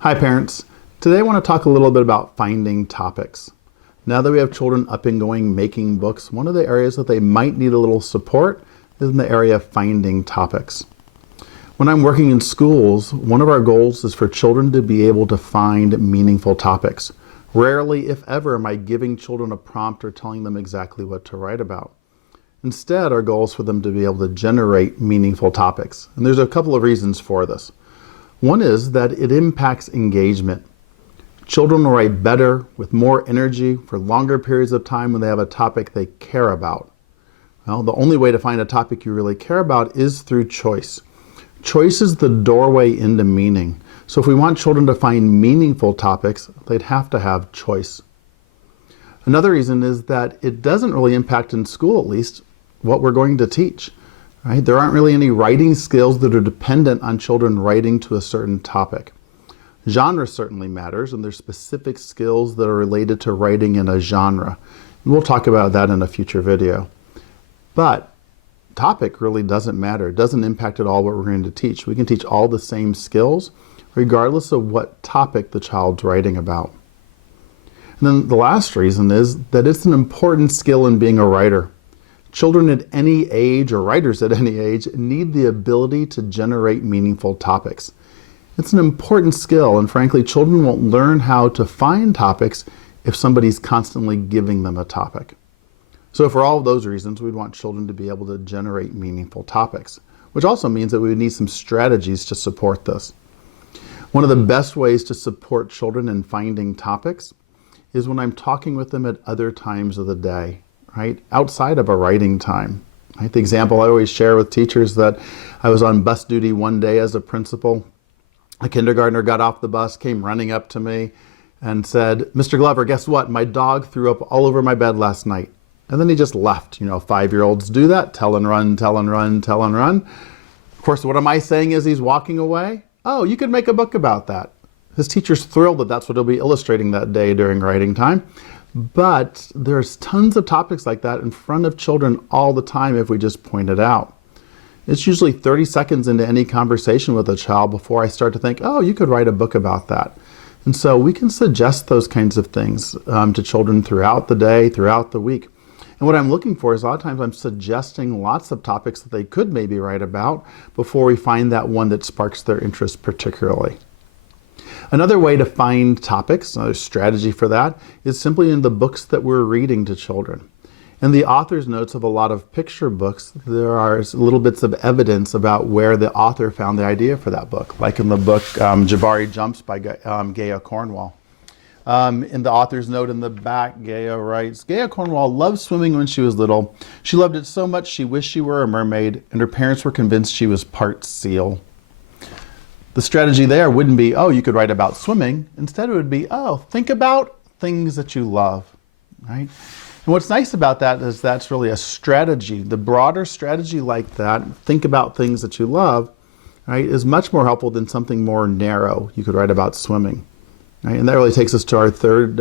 Hi parents. Today I want to talk a little bit about finding topics. Now that we have children up and going making books, one of the areas that they might need a little support is in the area of finding topics. When I'm working in schools, one of our goals is for children to be able to find meaningful topics. Rarely, if ever, am I giving children a prompt or telling them exactly what to write about. Instead, our goal is for them to be able to generate meaningful topics. And there's a couple of reasons for this. One is that it impacts engagement. Children will write better with more energy for longer periods of time when they have a topic they care about. Well, the only way to find a topic you really care about is through choice. Choice is the doorway into meaning. So if we want children to find meaningful topics, they'd have to have choice. Another reason is that it doesn't really impact, in school at least, what we're going to teach. Right? There aren't really any writing skills that are dependent on children writing to a certain topic. Genre certainly matters, and there's specific skills that are related to writing in a genre. And we'll talk about that in a future video. But topic really doesn't matter. It doesn't impact at all what we're going to teach. We can teach all the same skills regardless of what topic the child's writing about. And then the last reason is that it's an important skill in being a writer. Children at any age, or writers at any age, need the ability to generate meaningful topics. It's an important skill, and frankly, children won't learn how to find topics if somebody's constantly giving them a topic. So for all of those reasons, we'd want children to be able to generate meaningful topics, which also means that we would need some strategies to support this. One of the best ways to support children in finding topics is when I'm talking with them at other times of the day, right? Outside of a writing time. Right? The example I always share with teachers that I was on bus duty one day as a principal. A kindergartner got off the bus, came running up to me and said, "Mr. Glover, guess what? My dog threw up all over my bed last night." And then he just left. 5-year-olds do that. Tell and run, tell and run, tell and run. Of course, what am I saying as he's walking away? Oh, you could make a book about that. His teacher's thrilled that that's what he'll be illustrating that day during writing time. But there's tons of topics like that in front of children all the time if we just point it out. It's usually 30 seconds into any conversation with a child before I start to think, oh, you could write a book about that. And so we can suggest those kinds of things to children throughout the day, throughout the week. And what I'm looking for is a lot of times I'm suggesting lots of topics that they could maybe write about before we find that one that sparks their interest particularly. Another way to find topics, another strategy for that, is simply in the books that we're reading to children. In the author's notes of a lot of picture books, there are little bits of evidence about where the author found the idea for that book, like in the book Jabari Jumps by Gaia Cornwall. In the author's note in the back, Gaia writes, "Gaia Cornwall loved swimming when she was little. She loved it so much she wished she were a mermaid, and her parents were convinced she was part seal." The strategy there wouldn't be, oh, you could write about swimming. Instead, it would be, oh, think about things that you love, right? And what's nice about that is that's really a strategy. The broader strategy like that, think about things that you love, right, is much more helpful than something more narrow. You could write about swimming, right? And that really takes us to our third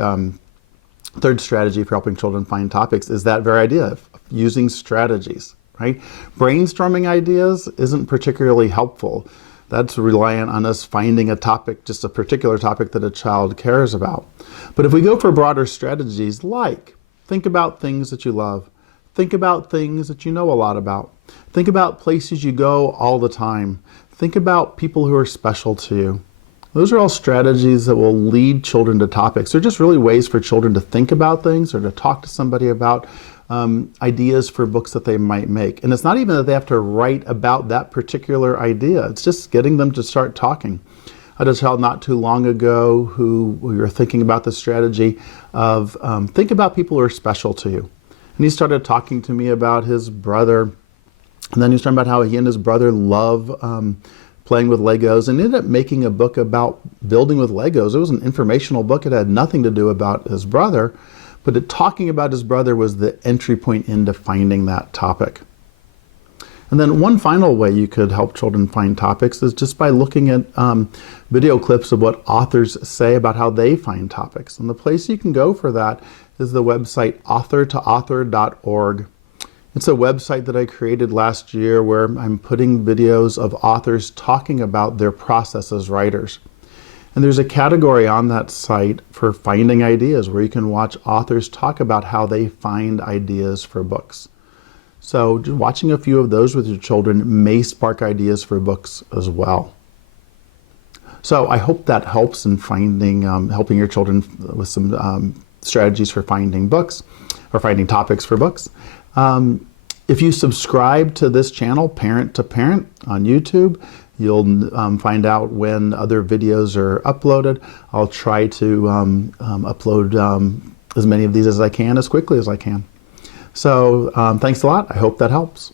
strategy for helping children find topics is that very idea of using strategies, right? Brainstorming ideas isn't particularly helpful. That's reliant on us finding a topic, just a particular topic that a child cares about. But if we go for broader strategies like think about things that you love, think about things that you know a lot about, think about places you go all the time, think about people who are special to you. Those are all strategies that will lead children to topics. They're just really ways for children to think about things or to talk to somebody about ideas for books that they might make. And it's not even that they have to write about that particular idea. It's just getting them to start talking. I had a child not too long ago who we were thinking about the strategy of think about people who are special to you. And he started talking to me about his brother. And then he was talking about how he and his brother love playing with Legos, and ended up making a book about building with Legos. It was an informational book. It had nothing to do about his brother, but talking about his brother was the entry point into finding that topic. And then one final way you could help children find topics is just by looking at video clips of what authors say about how they find topics. And the place you can go for that is the website authortoauthor.org. It's a website that I created last year where I'm putting videos of authors talking about their process as writers. And there's a category on that site for finding ideas where you can watch authors talk about how they find ideas for books. So just watching a few of those with your children may spark ideas for books as well. So I hope that helps in finding, helping your children with some strategies for finding books or finding topics for books. If you subscribe to this channel, Parent to Parent on YouTube, you'll find out when other videos are uploaded. I'll try to upload as many of these as I can, as quickly as I can. So thanks a lot. I hope that helps.